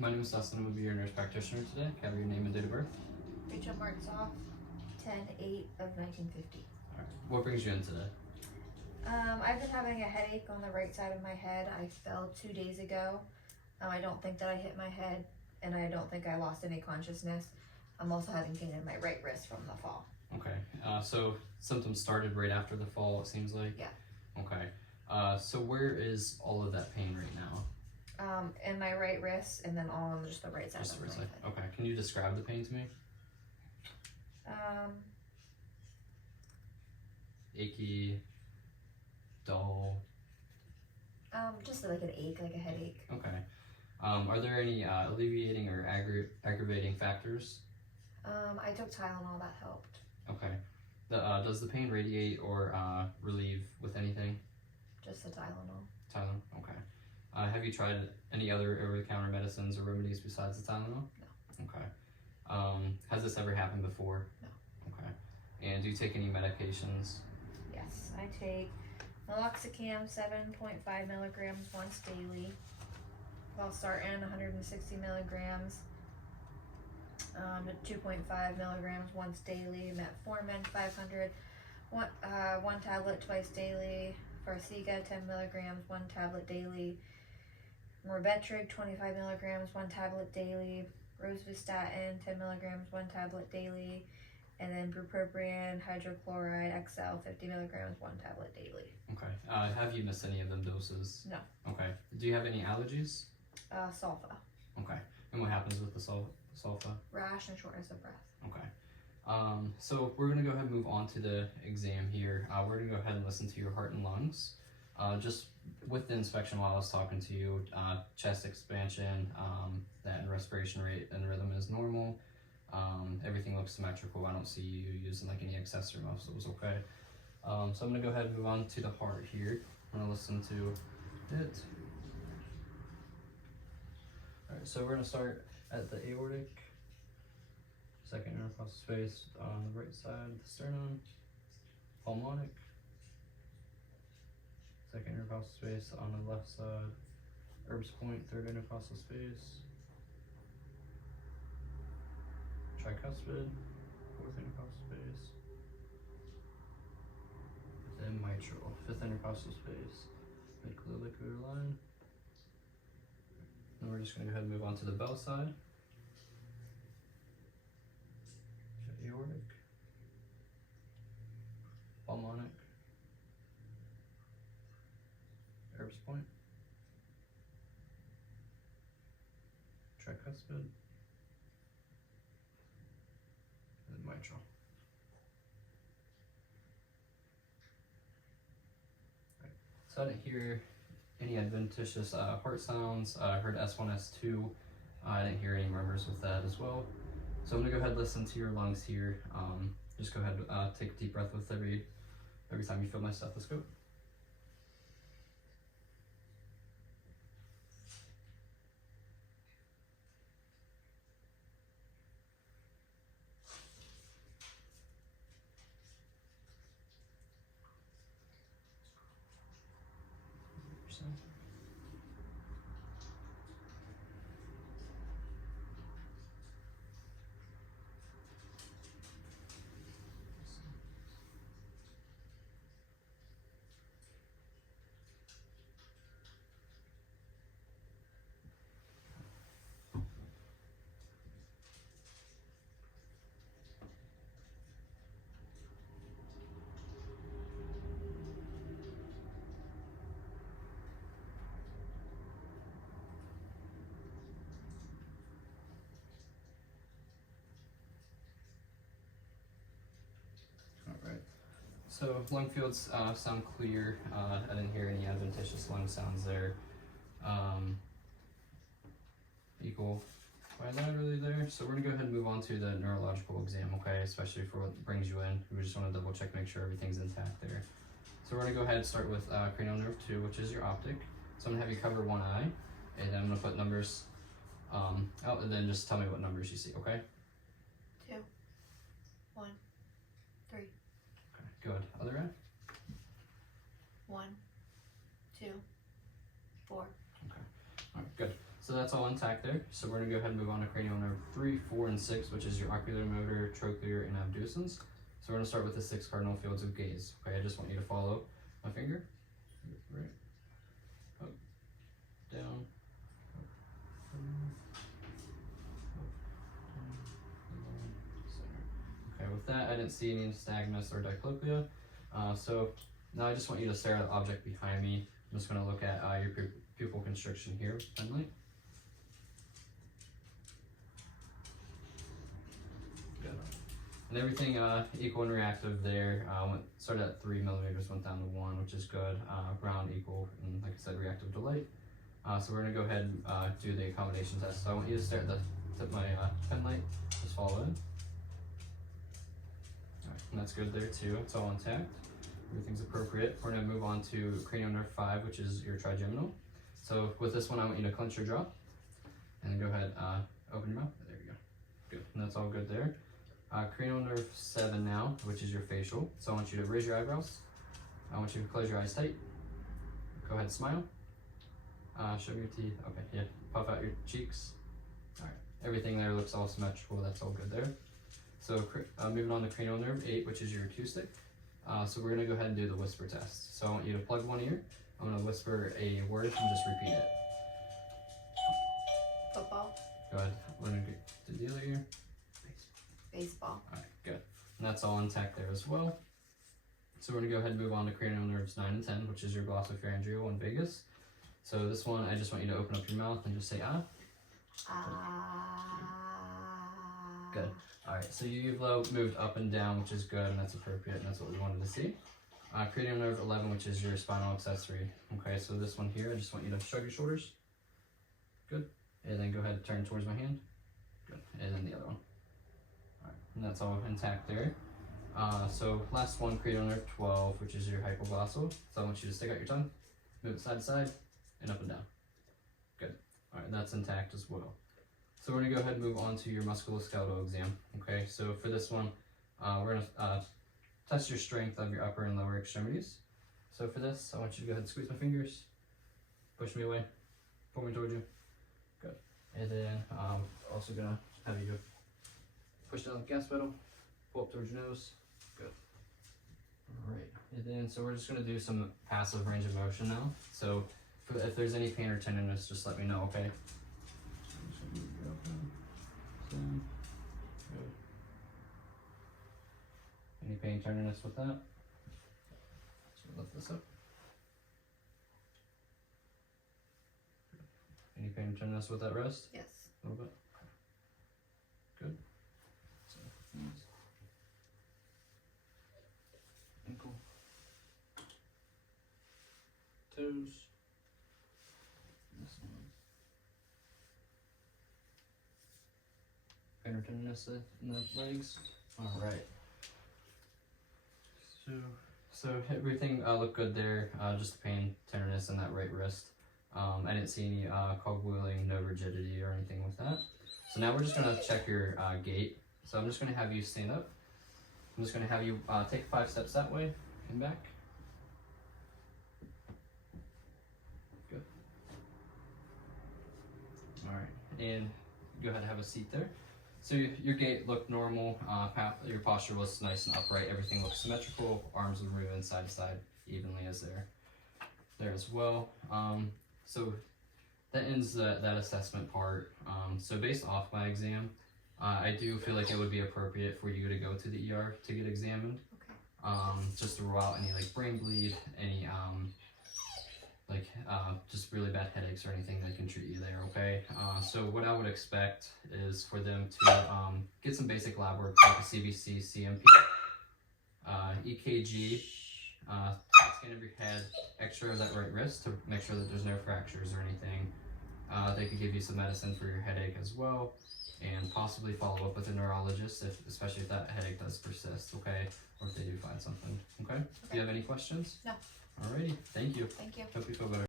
My name is Dustin. I will be your nurse practitioner today. Can I have your name and date of birth? Rachel Martzoff, 10/8 of 1950. All right. What brings you in today? I've been having a headache on the right side of my head. I fell 2 days ago. I don't think that I hit my head, and I don't think I lost any consciousness. I'm also having pain in my right wrist from the fall. Okay. So symptoms started right after the fall, it seems like? Yeah. Okay. So where is all of that pain right now? In my right wrist, and then all on just the right side Just of the my right side. head. Okay. Can you describe the pain to me? Achy, dull. Just like an ache, like a headache. Okay. Are there any alleviating or aggravating factors? I took Tylenol, that helped. Okay. Does the pain radiate or relieve with anything? Just the Tylenol. Tylenol? Okay. Have you tried any other over-the-counter medicines or remedies besides the Tylenol? No. Okay. Has this ever happened before? No. Okay. And do you take any medications? Yes, I take Meloxicam 7.5 milligrams once daily. Valsartan 160 milligrams, 2.5 milligrams once daily. Metformin 500, one tablet twice daily. Farxiga 10 milligrams, one tablet daily. Myrbetriq 25 milligrams, one tablet daily. Rosuvastatin 10 milligrams, one tablet daily. And then bupropion hydrochloride XL 50 milligrams, one tablet daily. Okay. Have you missed any of them doses? No. Okay. Do you have any allergies? Sulfa. Okay. And what happens with the sulfa? Rash and shortness of breath. Okay. So we're going to go ahead and move on to the exam here. We're going to go ahead and listen to your heart and lungs. Just with the inspection while I was talking to you, chest expansion, that respiration rate and rhythm is normal. Everything looks symmetrical. I don't see you using like any accessory muscles, okay? So I'm going to go ahead and move on to the heart here. I'm going to listen to it. Alright, so we're going to start at the aortic, second intercostal space on the right side of the sternum, pulmonic, second intercostal space on the left side, Erb's point, third intercostal space, tricuspid, fourth intercostal space, then mitral, fifth intercostal space, midclavicular line. And we're just going to go ahead and move on to the bell side. Aortic, pulmonic, Erb's point, tricuspid, and then mitral. Right. So I didn't hear any adventitious heart sounds. I heard S1, S2. I didn't hear any murmurs with that as well. So I'm gonna go ahead and listen to your lungs here. Just go ahead and take a deep breath with every time you feel my stethoscope. Alright, so lung fields sound clear. I didn't hear any adventitious lung sounds there. Equal bilaterally there. So we're gonna go ahead and move on to the neurological exam, okay? Especially for what brings you in. We just want to double check, make sure everything's intact there. So we're gonna go ahead and start with cranial nerve 2, which is your optic. So I'm gonna have you cover one eye, and then I'm gonna put numbers out, and then just tell me what numbers you see, okay? 2, 1, 3. Okay, good. Other eye? 1, 2, 4. Okay. All right, good. So that's all intact there. So we're gonna go ahead and move on to cranial nerve 3, 4, and 6, which is your ocular, motor, trochlear, and abducens. So we're gonna start with the 6 cardinal fields of gaze. Okay, I just want you to follow my finger. Right, up, down, up, down, center. Okay, with that, I didn't see any nystagmus or diplopia. So now I just want you to stare at the object behind me. I'm just gonna look at your pupil constriction here with pen light. And everything equal and reactive there. Started at 3 millimeters, went down to 1, which is good. Ground equal, and like I said, reactive to light. So we're gonna go ahead and do the accommodation test. So I want you to stare at the tip of my pen light. Just follow in. Alright, and that's good there too. It's all intact. Everything's appropriate. We're gonna move on to cranial nerve 5, which is your trigeminal. So with this one, I want you to clench your jaw, and then go ahead, open your mouth. There you go. Good, and that's all good there. Cranial nerve 7 now, which is your facial. So I want you to raise your eyebrows. I want you to close your eyes tight. Go ahead and smile. Show me your teeth. Okay, yeah. Puff out your cheeks. Alright, everything there looks all symmetrical. That's all good there. So moving on to cranial nerve 8, which is your acoustic. So we're going to go ahead and do the whisper test. So I want you to plug one ear. I'm going to whisper a word and just repeat it. Football. Go ahead. We're going to do the other ear. Baseball. Alright, good. And that's all intact there as well. So we're going to go ahead and move on to cranial nerves 9 and 10, which is your glossopharyngeal and vagus. So this one, I just want you to open up your mouth and just say ah. Good. Alright, so you've moved up and down, which is good, and that's appropriate, and that's what we wanted to see. Cranial nerve 11, which is your spinal accessory. Okay, so this one here, I just want you to shrug your shoulders. Good. And then go ahead and turn towards my hand. Good. And then the other one. Alright, and that's all intact there. So last one, cranial nerve 12, which is your hypoglossal. So I want you to stick out your tongue, move it side to side, and up and down. Good. Alright, that's intact as well. So we're going to go ahead and move on to your musculoskeletal exam. Okay, so for this one, we're going to test your strength of your upper and lower extremities. So for this, I want you to go ahead and squeeze my fingers, push me away, pull me towards you. Good. And then also going to have you push down the gas pedal, pull up towards your nose. Good. Alright, and then so we're just going to do some passive range of motion now. So if there's any pain or tenderness, just let me know, okay? Any pain, tenderness with that? So lift this up. Any pain, tenderness with that wrist? Yes. A little bit. Good. So, ankle, toes. This one. Pain or tenderness in the legs. All right. So everything looked good there. Just the pain, tenderness in that right wrist. I didn't see any cogwheeling, no rigidity or anything with that. So now we're just gonna check your gait. So I'm just gonna have you stand up. I'm just gonna have you take 5 steps that way and back. Good. All right, and go ahead and have a seat there. So your gait looked normal, your posture was nice and upright, everything looked symmetrical, arms were moving side to side evenly as there as well. So that ends that assessment part. So based off my exam, I do feel like it would be appropriate for you to go to the ER to get examined. Okay. Just to rule out any like brain bleed, any just really bad headaches or anything that can treat you there, okay? So what I would expect is for them to get some basic lab work like a CBC, CMP, EKG, scan of your head, X-ray of that right wrist to make sure that there's no fractures or anything. They could give you some medicine for your headache as well, and possibly follow up with a neurologist, especially if that headache does persist, okay? Or if they do find something, okay? Do you have any questions? No. Alrighty, thank you. Thank you. Hope you feel better.